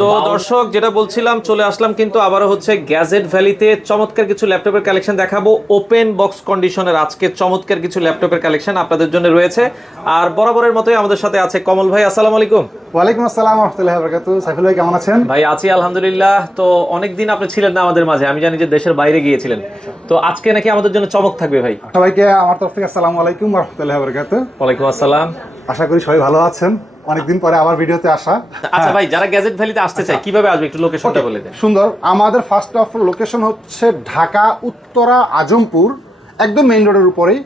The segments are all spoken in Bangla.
তো দর্শক যেটা বলছিলাম, চলে আসলাম কিন্তু আবারও হচ্ছে গ্যাজেট ভ্যালিতে চমৎকার কিছু ল্যাপটপের কালেকশন দেখাবো। ওপেন বক্স কন্ডিশনের আজকে চমৎকার কিছু ল্যাপটপের কালেকশন আপনাদের জন্য রয়েছে। আর বরাবরের মতোই আমাদের সাথে আছে কমল ভাই। আসসালামু আলাইকুম। ওয়ালাইকুম আসসালাম ওয়া রাহমাতুল্লাহি ওয়া বারাকাতুহু। সাইফুল ভাই কেমন আছেন? ভাই আছি আলহামদুলিল্লাহ। তো অনেকদিন আপনি ছিলেন না আমাদের মাঝে, আমি জানি যে দেশের বাইরে গিয়েছিলেন। তো আজকে নাকি আমাদের জন্য চমক থাকবে ভাই। সবাইকে আমার তরফ থেকে আসসালামু আলাইকুম ওয়া রাহমাতুল্লাহি ওয়া বারাকাতুহু। ওয়ালাইকুম আসসালাম। আশা করি সবাই ভালো আছেন। অনেকদিন পরে আবার ভিডিওতে আসা। আচ্ছা ভাই, যারা গ্যাজেট ভ্যালিতে আসতে চায় কিভাবে আসবে একটু লোকেশনটা বলে দেন। সুন্দর। আমাদের ফার্স্ট অফ লোকেশন হচ্ছে ঢাকা উত্তরা আজমপুর, একদম মেইন রোডের উপরেই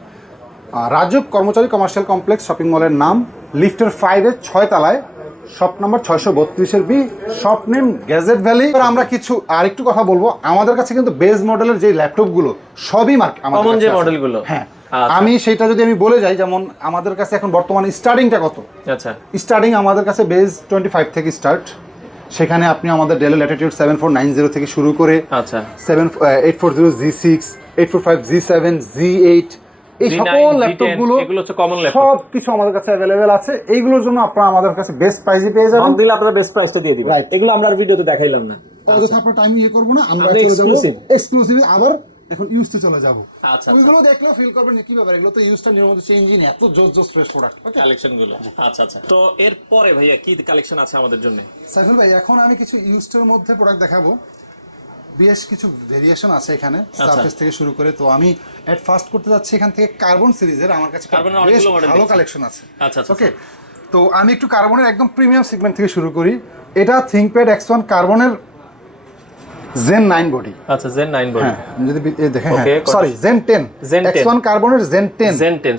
রাজুক কর্মচারী কমার্শিয়াল কমপ্লেক্স শপিং মলের নাম, লিফটের 5-এর 6 তলায়, শপ নাম্বার 632-এর B, shop name Gadget Valley. আমরা কিছু আরেকটু কথা বলবো, আমাদের কাছে কিন্তু বেজ মডেলের যে ল্যাপটপগুলো সবই কমন যে মডেলগুলো, হ্যাঁ আমি সেটা যদি আমি বলে যাই, যেমন আমাদের কাছে এখন বর্তমানে স্টার্টিংটা কত। আচ্ছা, স্টার্টিং আমাদের কাছে বেজ 25 থেকে স্টার্ট। সেখানে আপনি আমাদের ডেল ল্যাটিটিউড 7490 থেকে শুরু করে, আচ্ছা 840 G6, 845 G7, G8, এই সকল ল্যাপটপগুলো এগুলো হচ্ছে কমন ল্যাপটপ, সব কিছু আমাদের কাছে अवेलेबल আছে। এইগুলোর জন্য আপনারা আমাদের কাছে বেস্ট প্রাইসে পেয়ে যাবেন। দিলে আপনারা বেস্ট প্রাইসটা দিয়ে দিবেন। এগুলো আমরা আর ভিডিওতে দেখাইলাম না, অযথা আপনারা টাইম করব না, আমরা চলে যাব এক্সক্লুসিভ। আবার এখন ইউজতে চলে যাব। আচ্ছা, ওইগুলো দেখলেও ফিল করবেন কি ব্যাপার, এগুলো তো ইউজটা নিয়ম মতো চেঞ্জিং, এত জোস ফ্রেশ প্রোডাক্ট কালেকশন গুলো। আচ্ছা আচ্ছা, তো এরপরে ভাইয়া কি কালেকশন আছে আমাদের জন্য? সাইফুল ভাই, এখন আমি কিছু ইউজড মধ্যে প্রোডাক্ট দেখাবো। বেশ কিছু ভেরিয়েশন আছে এখানে, সারফেস থেকে শুরু করে। তো আমি এট ফার্স্ট করতে যাচ্ছি এখান থেকে কার্বন সিরিজের। আমার কাছে বেশ ভালো কালেকশন আছে। আচ্ছা ওকে, তো আমি একটু কার্বনের একদম প্রিমিয়াম সেগমেন্ট থেকে শুরু করি। এটা থিংকপ্যাড X1 কার্বনের Zen 9 বডি। আচ্ছা, Zen 9 বডি। হ্যাঁ, যদি দেখেন, সরি Zen 10, X1 কার্বনের Zen 10,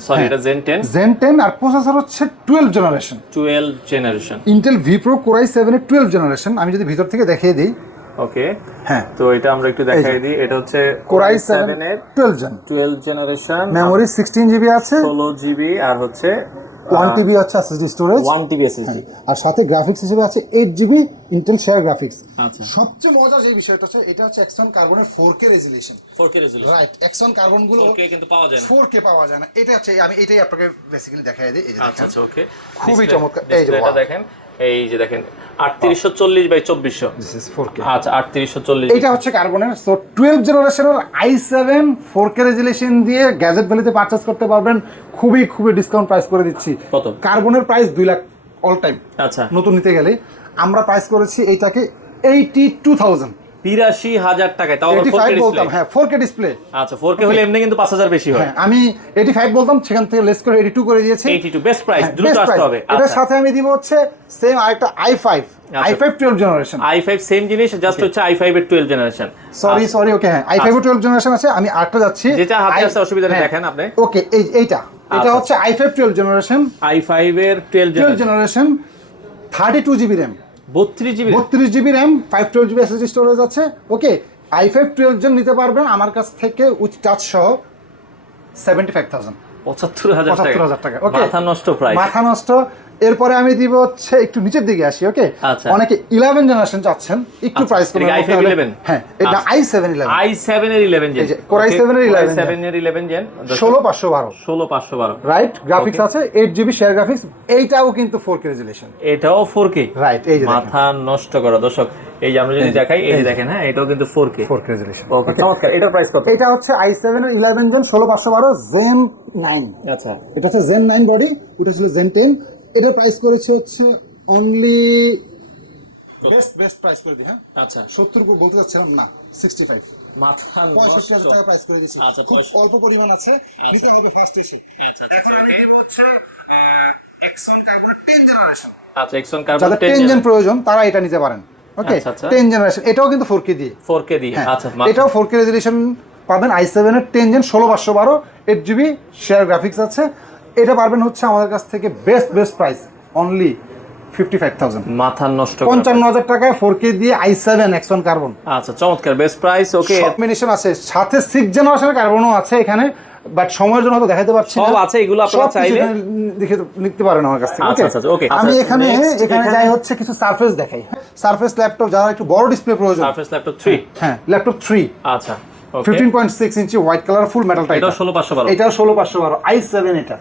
সরি এটা Zen 10 আর প্রসেসর হচ্ছে 12 generation. Intel vPro Core i7 এর 12 জেনারেশন। আমি যদি ভিতর থেকে দেখিয়ে দিই, ওকে হ্যাঁ, তো এটা আমরা একটু দেখাই দিই। এটা হচ্ছে Core i7 এর 12 জেনারেশন, মেমোরি 16GB আছে, 16GB, আর হচ্ছে 1TB হচ্ছে SSD স্টোরেজ, 1TB SSD, আর সাথে গ্রাফিক্স হিসেবে আছে 8GB ইন্টেল শেয়ার গ্রাফিক্স। আচ্ছা, সবচেয়ে মজার যে বিষয়টা হচ্ছে, এটা হচ্ছে X1 কার্বনের 4K resolution. Right, X1 carbon গুলো 4K কিন্তু পাওয়া যায় না, 4K পাওয়া যায় না। এটা হচ্ছে, আমি এটাই আপনাকে বেসিক্যালি দেখাই দিই। এই যে আচ্ছা আচ্ছা, ওকে, খুবই চমৎকার। এই যে এটা দেখেন, এই যে দেখেন 3840x2400, দিস ইজ 4K। আচ্ছা 3840, এটা হচ্ছে কার্বনের। সো 12 জেনারেশনের i7 4K রেজোলিউশন দিয়ে গ্যাজেট ভ্যালিতে পারচেজ করতে পারবেন। খুবই ডিসকাউন্ট প্রাইস করে দিচ্ছি। কত? কার্বনের প্রাইস 2 লাখ অল টাইম। আচ্ছা, নতুন নিতে গেলে আমরা প্রাইস করেছি এইটাকে 82,000, 82,000 টাকায়। তাও 85 বলতাম, হ্যাঁ 4K ডিসপ্লে। আচ্ছা, 4K হলে এমনি কিন্তু 5000 বেশি হয়। হ্যাঁ, আমি 85 বলতাম, সেখান থেকে লেস করে 82 করে দিয়েছি। 82 বেস্ট প্রাইস, দ্রুত আসতে হবে। এটার সাথে আমি দিব হচ্ছে সেম আরেকটা i5 12 জেনারেশন। i5 সেম জিনিস, জাস্ট হচ্ছে i5 এর 12 জেনারেশন। সরি ওকে, হ্যাঁ i5 এর 12 জেনারেশন আছে। আমি আরেকটা যাচ্ছি, যেটা হাতে আসছে, অসুবিধা নেই, দেখেন আপনি। ওকে, এটা হচ্ছে i5 12 জেনারেশন, i5 এর 12 generation, 32GB RAM, 32GB RAM, 512GB SSD storage আছে। ওকে, i5 12 জন নিতে পারবেন আমার কাছ থেকে উইথ টাচ সহ 75,000, 75,000 টাকা। ওকে, মাথা নষ্ট প্রাইস, মাথা নষ্ট। এরপরে আমি দিব হচ্ছে একটু নিচের দিকে আসি। ওকে, আচ্ছা, অনেকে 11 জেনারেশন চাচ্ছেন, একটু প্রাইস কম। i5 11, হ্যাঁ এটা i7 এর 11 জেন, Core i7 এর 11 জেন, 16512 রাইট। গ্রাফিক্স আছে 8GB শেয়ার গ্রাফিক্স। এইটাও কিন্তু 4K রেজোলিউশন, এটাও 4K রাইট। এই যে মাথা নষ্ট করা দর্শক, এই যে আমরা যদি দেখাই, এই যে দেখেন, হ্যাঁ এটাও কিন্তু 4K রেজোলিউশন। ওকে, চমৎকার। এটার প্রাইস কত? এটা হচ্ছে i7 এর 11 জেন, 16512 Zen 9। আচ্ছা, এটা হচ্ছে Zen 9 বডি, ওটা ছিল Zen 10। এটার প্রাইস করেছে হচ্ছে অনলি বেস্ট প্রাইস করে দিই। হ্যাঁ, আচ্ছা 70 বলতে যাচ্ছিলাম না, 65, মাথা 65,000 টাকা প্রাইস করে দিয়েছি। আচ্ছা, খুব অল্প পরিমাণ আছে, নিতে হবে ফার্স্ট এসে। আচ্ছা, এখন আমি দেব হচ্ছে X1 কার্বন 10 জেনারেশন। আচ্ছা, X1 কার্বন যাদের 10 জেন প্রয়োজন তারা এটা নিতে পারেন। ওকে, আচ্ছা, 10 জেনারেশন, এটাও কিন্তু 4K দিয়ে। আচ্ছা, এটাও 4K রেজোলিউশন পাবেন। i7 এর 10 জেন, 16512, 8GB শেয়ার গ্রাফিক্স আছে। এটা পারবেন হচ্ছে আমাদের কাছ থেকে বেস্ট প্রাইস অনলি 55,000, মাথা নষ্ট 55,000 টাকায় 4K দিয়ে i7 X1 কার্বন। আচ্ছা, চমৎকার, বেস্ট প্রাইস। ওকে, কম্বিনেশন আছে, সাথে 6 জেনারেশনের কার্বনও আছে এখানে, বাট সময়ের জন্য তো দেখাতে পারছি না। সব আছে, এগুলো আপনারা চাইলে দেখে নিতে পারেন আমার কাছ থেকে। আচ্ছা, ওকে, আমি এখানে যাই হচ্ছে কিছু সারফেস দেখাই। সারফেস ল্যাপটপ যারা একটু বড় ডিসপ্লে প্রয়োজন, সারফেস ল্যাপটপ 3, হ্যাঁ ল্যাপটপ 3, আচ্ছা 15.6 inch white colour full metal type. এটা 16512, এটাও 16512 i7। এটা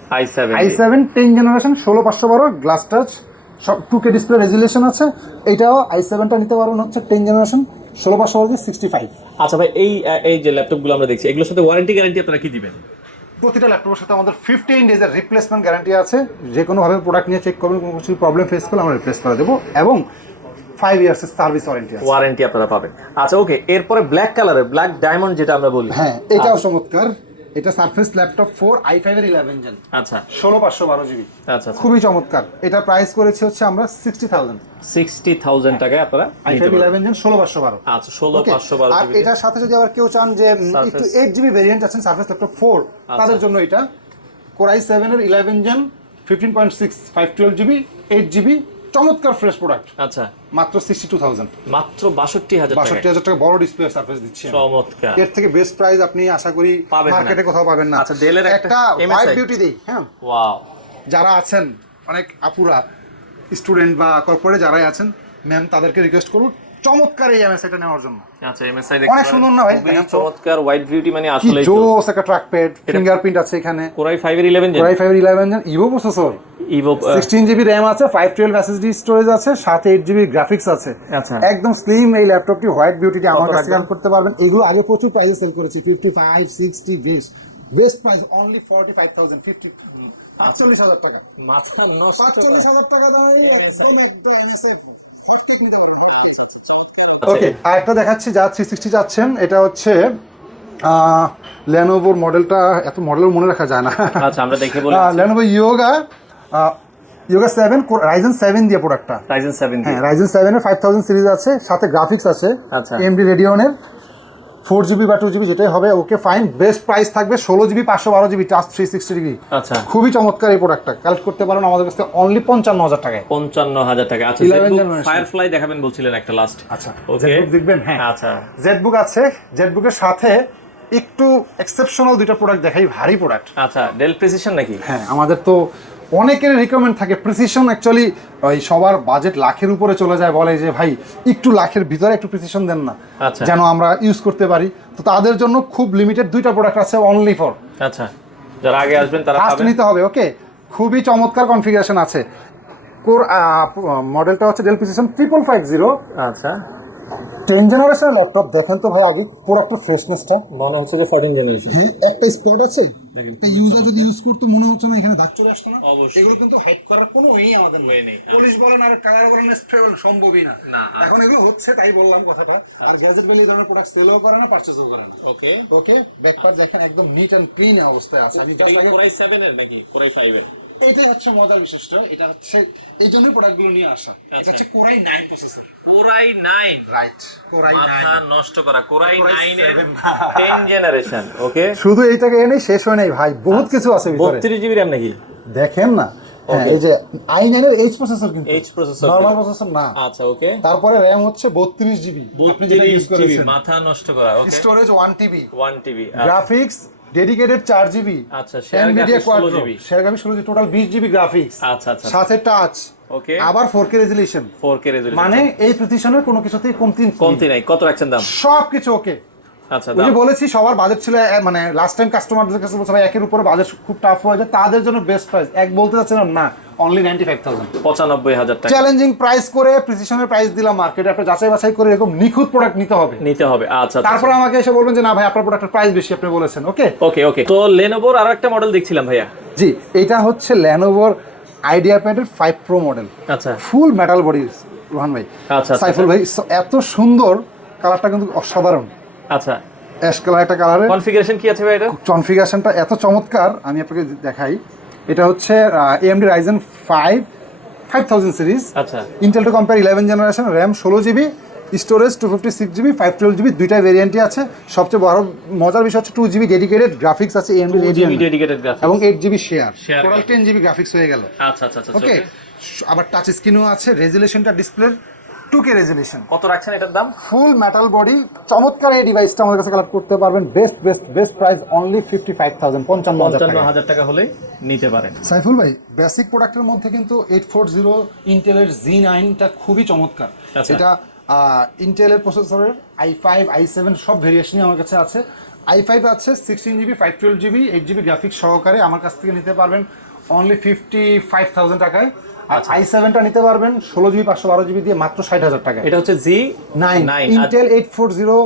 i7 10 জেনারেশন 16512 গ্লাস টাচ সব 2K ডিসপ্লে রেজুলেশন আছে। এটাও i7টা নিতে পারবেন হচ্ছে 10 জেনারেশন 16565। আচ্ছা ভাই, এই যে ল্যাপটপগুলো আমরা দেখছি, এগুলোর সাথে ওয়ারেন্টি গ্যারান্টি আপনারা কি দিবেন? প্রতিটা ল্যাপটপের সাথে আমাদের 15 ডেজের রিপ্লেসমেন্ট গ্যারান্টি আছে। যে কোনোভাবে প্রোডাক্ট নিয়ে চেক করবেন, কোনো কিছু প্রবলেম ফেস করলে আমরা রিপ্লেস করে দেবো, এবং 5 ইয়ার্সের সার্ভিস ওয়ারেন্টি আছে। ওয়ারেন্টি আপনারা পাবেন। আচ্ছা ওকে, এরপরে ব্ল্যাক কালারের, ব্ল্যাক ডায়মন্ড যেটা আমরা বলি, হ্যাঁ এটাও চমৎকার। এটা সারফেস ল্যাপটপ 4 i5 এর 11 জেন, আচ্ছা 16512 জিবি। আচ্ছা খুবই চমৎকার। এটা প্রাইস করেছি হচ্ছে আমরা 60,000 টাকায় আপনারা i5 11 জেন 16512। আচ্ছা 16512 আর জিবি। এটার সাথে যদি আবার কেউ চান যে একটু 8 জিবি ভেরিয়েন্ট আছেন সারফেস ল্যাপটপ 4, তাদের জন্য এটা Core i7 এর 11 জেন 15.6 512 জিবি 8 জিবি, চমৎকার ফ্রেশ প্রোডাক্ট। আচ্ছা মাত্র 62000, মাত্র 62,000 টাকা। 62000 টাকা বড় ডিসপ্লে সারফেস দিচ্ছি। চমৎকার। এর থেকে বেস্ট প্রাইস আপনি আশা করি মার্কেটে কোথাও পাবেন না। আচ্ছা ডেলের একটা হোয়াইট বিউটি দেই, হ্যাঁ ওয়াও, যারা আছেন অনেক আপুরা, স্টুডেন্ট বা কর্পোরেট যারাই আছেন, ম্যাম তাদেরকে রিকোয়েস্ট করুন চমৎকার এই এমএসআইটা নেওয়ার জন্য। আচ্ছা এমএসআই দেখতে অনেক সুন্দর না ভাই? খুবই চমৎকার হোয়াইট বিউটি, মানে আসলে জোস একটা ট্র্যাকপ্যাড, ফিঙ্গারপ্রিন্ট আছে এখানে। Core i5 এর 11 জেন, Core i5 এর 11 gen Evo processor, Evo 16 GB RAM আছে, 512 এসএসডি স্টোরেজ আছে, সাথে 8 জিবি গ্রাফিক্স আছে। আচ্ছা একদম স্লিম এই ল্যাপটপটি, হোয়াইট বিউটিটি আমার কাছে কালেক্ট করতে পারবেন। এগুলো আগে প্রচুর প্রাইসে সেল করেছি, 55 60 বেস্ট প্রাইস অনলি 45,000 50 45,000 টাকা। মাথা নষ্ট, 45,000 টাকা দাম একদম ওকে। আরেকটা দেখাচ্ছি যা 360 যাচ্ছেন, এটা হচ্ছে লেনোভোর মডেলটা, এত মডেল মনে রাখা যায় না। আচ্ছা আমরা দেখে বলি। লেনোভো ইয়োগা 7 রাইজেন 7 দিয়ে প্রোডাক্টটা, রাইজেন 7 হ্যাঁ রাইজেন 7 এর 5000 সিরিজ আছে, সাথে গ্রাফিক্স আছে। আচ্ছা AMD রেডিয়নের 4 জিবি বা 2 জিবি যেটাই হবে, ওকে ফাইন। বেস্ট প্রাইস থাকবে 16 জিবি 512 জিবি টাচ 360 ডিগ্রি। আচ্ছা খুবই চমৎকার এই প্রোডাক্টটা, কালেক্ট করতে পারেন আমাদের কাছে অনলি 55,000 টাকায়। 55,000 টাকা। আচ্ছা 11 generation। ফায়ারফ্লাই দেখাবেন বলছিলেন একটা লাস্ট। আচ্ছা ওকে জেটবুক দেখবেন, হ্যাঁ আচ্ছা জেটবুক আছে। জেটবুকের সাথে একটু এক্সেপশনাল দুইটা প্রোডাক্ট দেখাই, ভারী প্রোডাক্ট। আচ্ছা ডেল প্রিসিশন নাকি? হ্যাঁ আমাদের তো অনেকের রিকমেন্ড থাকে প্রিসিশন, অ্যাকচুয়ালি ওই সবার বাজেট লাখের উপরে চলে যায়, বলে যে ভাই একটু লাখের ভিতরে একটু প্রিসিশন দেন না, আচ্ছা যেন আমরা ইউজ করতে পারি। তো তাদের জন্য খুব লিমিটেড দুইটা প্রোডাক্ট আছে অনলি ফর, আচ্ছা যারা আগে আসবেন তারা ফার্স্ট পাবেন। নিতে হবে। ওকে খুবই চমৎকার কনফিগারেশন আছে। কোর মডেলটা হচ্ছে ডেল প্রিসিশন 5550। আচ্ছা 10 জেনারেশনের ল্যাপটপ দেখেন তো ভাই, আগে প্রোডাক্টের ফ্রেশনেসটা মনে হচ্ছে যে 14 জেনারেশন। হ্যাঁ একটা স্পট আছে, একটা ইউজার যদি ইউজ করতে মনে হচ্ছে না এখানে দাগ চলে আসছে না। এগুলো কিন্তু হাইড করার কোনো ওয়েই আমাদের নেই। পুলিশ বলেন আর কালার বলেন স্প্রে বলেন সম্ভবই না। এখন এগুলো হচ্ছে, তাই বললাম কথাটা। আর গ্যাজেট বেলি ধরনের প্রোডাক্ট সেলও করে না, পারচেজও করে না। ওকে ওকে ব্যাকপার্ট দেখেন একদম নিট এন্ড ক্লিন অবস্থায় আছে। আমি জাস্ট আগে Core i7 এর নাকি Core i5 এর? এইটাই হচ্ছে মজার বিশিষ্ট, এটা হচ্ছে এই জন্যই প্রোডাক্টগুলো নিয়ে আসা। এটা হচ্ছে Core i9 processor. Core i9 right, Core i9 মাথা নষ্ট করা। Core i9 এর 10 জেনারেশন। ওকে শুধু এইটাকে এনেই শেষ হয় নাই ভাই, বহুত কিছু আছে ভিতরে। 32 জিবি র‍্যাম নাকি? দেখেন না, হ্যাঁ এই যে i9 এর H প্রসেসর, কিন্তু H প্রসেসর, নরমাল প্রসেসর না। আচ্ছা ওকে। তারপরে RAM হচ্ছে 32 জিবি, আপনি যেটা ইউজ 32 জিবি করেছেন। মাথা নষ্ট করা। Okay storage 1 TB, 1 TB. Graphics dedicated 4 GB. আচ্ছা share NVIDIA graphics 16 Quadro GB. Share graphics 16 GB, total 20 GB graphics, আচ্ছা আচ্ছা সাথে টাচ, ওকে। আবার 4K রেজোলিউশন। 4K রেজোলিউশন, মানে এই প্রিসিশনের কোনো কিছুতেই কমতি নাই। কত রাখছেন দাম? সবকিছু ওকে। আচ্ছা ওই দাম যে বলেছি সবার বাজেট ছিল, মানে লাস্ট টাইম কাস্টমারদের কাছে বলছে ভাই একের উপরে বাজেট খুব টাফ হয়ে যায়, তাদের জন্য বেস্ট প্রাইস এক বলতে চাচ্ছিলাম না, অনলি 95,000। 95,000 টাকা চ্যালেঞ্জিং প্রাইস করে প্রিসিশনের প্রাইস দিলাম মার্কেটে। আপনি যাচাই বাছাই করে এরকম নিখুঁত প্রোডাক্ট নিতে হবে। আচ্ছা তারপরে আমাকে এসে বলবেন যে না ভাই আপনার প্রোডাক্টের প্রাইস বেশি, আপনি বলেছেন। ওকে ওকে ওকে। তো Lenovoর আরো একটা মডেল দেখছিলাম ভাইয়া। জি, এটা হচ্ছে Lenovoর IdeaPad-এর 5 Pro মডেল, আচ্ছা ফুল মেটাল বডি। রোহান ভাই, আচ্ছা সাইফুল ভাই, এত সুন্দর কালারটা কিন্তু অসাধারণ। আচ্ছা অ্যাশ কালার একটা কালারে। কনফিগারেশন কি আছে ভাই এটা? কনফিগারেশনটা এত চমৎকার, আমি আপনাকে দেখাই। এটা হচ্ছে AMD Ryzen 5 5000 সিরিজ। আচ্ছা Intel to compare 11 generation, RAM 16 GB, storage 256 GB 512 GB, দুইটা ভেরিয়েন্টই আছে। সবচেয়ে বড় মজার বিষয় হচ্ছে 2 জিবি ডেডিকেটেড গ্রাফিক্স আছে AMD Radeon, ডেডিকেটেড গ্রাফিক্স এবং 8 GB share, Share total 10 GB graphics হয়ে গেল। আচ্ছা আচ্ছা আচ্ছা ওকে, আবার টাচ স্ক্রিনও আছে, রেজোলিউশনটা ডিসপ্লের 2K রেজোলিউশন। কত রাখছেন এটার দাম? ফুল মেটাল বডি, চমৎকার এই ডিভাইসটা আমাদের কাছে কালেক্ট করতে পারবেন। বেস্ট প্রাইস অনলি 55,000, 55,000 টাকা হলেই নিতে পারেন। সাইফুল ভাই, বেসিক প্রোডাক্টের মধ্যে কিন্তু 840 ইন্টেলের Z9টা খুবই চমৎকার। এটা ইন্টেলের প্রসেসরের i5 i7 সব ভেরিয়েশনই আমার কাছে আছে। i5 আছে 16 জিবি 512 জিবি 8 জিবি গ্রাফিক্স সহকারে, আমার কাছ থেকে নিতে পারবেন অনলি 55,000 টাকায়। আর i7টা নিতে পারবেন 16GB 512GB দিয়ে মাত্র 60,000 টাকা। এটা হচ্ছে Z9 Intel 840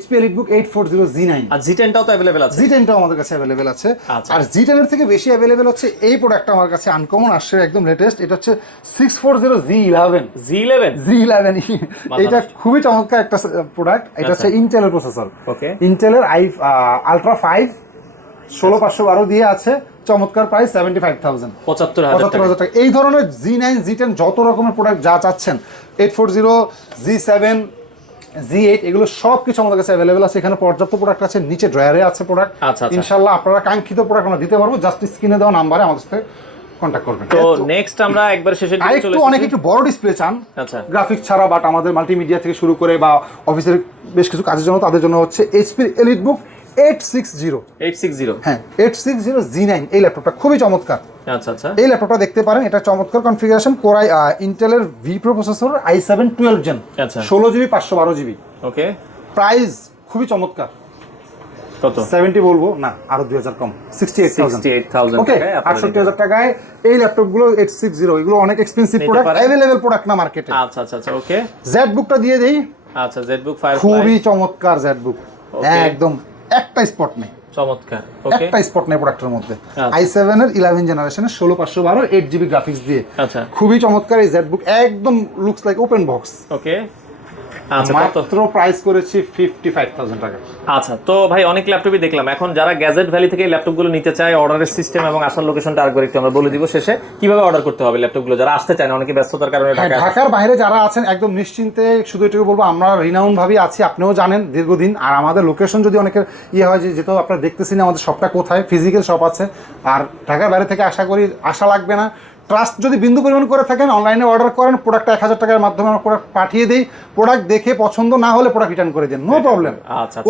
HP EliteBook 840 Z9। আর Z10টাও তো अवेलेबल আছে। Z10টাও আমাদের কাছে अवेलेबल আছে। আর Z10 এর থেকে বেশি अवेलेबल হচ্ছে এই প্রোডাক্টটা আমার কাছে আনকমন আসছে, একদম লেটেস্ট। এটা হচ্ছে 640 Z11। এটা খুবই চমৎকার একটা প্রোডাক্ট। এটা হচ্ছে ইন্টেলের প্রসেসর। ওকে, ইন্টেলের আলট্রা 5 16512 দিয়ে আছে, চমৎকার প্রাইস 75,000 75,000 টাকা। এই ধরনের Z9 Z10 যত রকমের প্রোডাক্ট যা চাচ্ছেন, 840 Z7 Z8 এগুলো সব কিছু আমাদের কাছে অ্যাভেলেবেল আছে। এখানে পর্যাপ্ত প্রোডাক্ট আছে, নিচে ড্রয়ারে আছে প্রোডাক্ট। ইনশাআল্লাহ আপনারা কাঙ্ক্ষিত প্রোডাক্ট আমরা দিতে পারবো, জাস্ট স্ক্রিনে দেওয়া নাম্বারে আমাদের সাথে কন্টাক্ট করবেন। তো নেক্সট আমরা একবার শেষের দিকে চলে আসি। অনেক একটু বড় ডিসপ্লে চান, আচ্ছা, গ্রাফিক্স ছাড়া, বাট আমাদের মাল্টিমিডিয়া থেকে শুরু করে বা অফিসের বেশ কিছু কাজের জন্য তাদের জন্য হচ্ছে HP EliteBook 860। হ্যাঁ, 860 Z9 এই ল্যাপটপটা খুবই চমৎকার। আচ্ছা আচ্ছা, এই ল্যাপটপটা দেখতে পারেন, এটা চমৎকার কনফিগারেশন, কোরাই ইন্টেলের V-Pro processor, i7 12 gen, 16GB 512GB। ওকে, প্রাইস খুবই চমৎকার। কত? 70 বলবো না, আরো 2000 কম, 68,000। ওকে, 68,000 টাকায় এই ল্যাপটপগুলো 860 এগুলো অনেক এক্সপেন্সিভ প্রোডাক্ট, अवेलेबल প্রোডাক্ট না মার্কেটে। আচ্ছা আচ্ছা আচ্ছা, ওকে। Z-Bookটা দিয়ে দেই। আচ্ছা, Z-Book Firefly খুবই চমৎকার। Z-Book একদম একটা স্পট নেই, চমৎকার। ওকে, একটা স্পট নেই প্রোডাক্টের মধ্যে। i7 এর 11 জেনারেশনের 16512 8GB গ্রাফিক্স দিয়ে, আচ্ছা, খুবই চমৎকার এই Z-Book, একদম লুকস লাইক ওপেন বক্স। ওকে, আচ্ছা, মাত্র প্রাইস করেছি 55,000 টাকা। আচ্ছা, তো ভাই অনেক ল্যাপটপই দেখলাম, এখন যারা গ্যাজেট ভ্যালি থেকে এই ল্যাপটপগুলো নিতে চায়, অর্ডারের সিস্টেম এবং আসার লোকেশনটা আরেকবার একটু আমরা বলে দিব শেষে, কিভাবে অর্ডার করতে হবে ল্যাপটপগুলো যারা আসতে চায় না, অনেকে ব্যস্ততার কারণে ঢাকার বাইরে যারা আছেন, একদম নিশ্চিন্তে শুধু এটুকু বলবো, আমরা রিনাউন ভাবে আছি, আপনিও জানেন দীর্ঘদিন। আর আমাদের লোকেশন যদি অনেকের হয় যে যেহেতু আপনারা দেখতেছেন আমাদের শপটা কোথায়, ফিজিক্যাল শপ আছে। আর ঢাকার বাইরে থেকে আশা করি আসা লাগবে না, ট্রাস্ট যদি বিন্দু পরিমাণ করে থাকেন, অনলাইনে অর্ডার করেন, প্রোডাক্টটা 1000 টাকার মাধ্যমে আমরা প্রোডাক্ট পাঠিয়ে দিই, প্রোডাক্ট দেখে পছন্দ না হলে প্রোডাক্ট রিটার্ন করে দেন, নো প্রবলেম।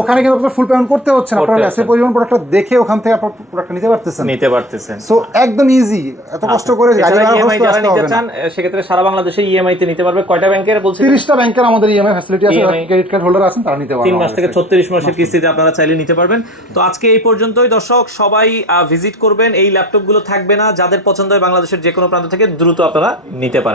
ওখানে কিন্তু আপনার ফুল পেমেন্ট করতে হচ্ছে না, আপনারা এসে পরিমাণ প্রোডাক্টটা দেখে ওখান থেকে আপনার প্রোডাক্টটা নিতে পারতেছেন। সো একদম ইজি, এত কষ্ট করে গাড়ি ভাড়া খরচ করতে হবে না। সেক্ষেত্রে সারা বাংলাদেশে ইএমআই তে নিতে পারবে। কয়টা ব্যাংকের বলছেন? 30টা ব্যাংকের আমাদের ইএমআই ফ্যাসিলিটি আছে, ক্রেডিট কার্ড হোল্ডার আছেন, তারা নিতে পারবেন। 3 মাস থেকে 36 মাসের কিস্তিতে আপনারা চাইলে নিতে পারবেন। তো আজকে এই পর্যন্তই দর্শক, সবাই ভিজিট করবেন, এই ল্যাপটপগুলো থাকবে না, যাদের পছন্দ হয় বাংলাদেশের যে কোনো প্রান্ত থেকে দ্রুত আপনারা নিতে পারেন।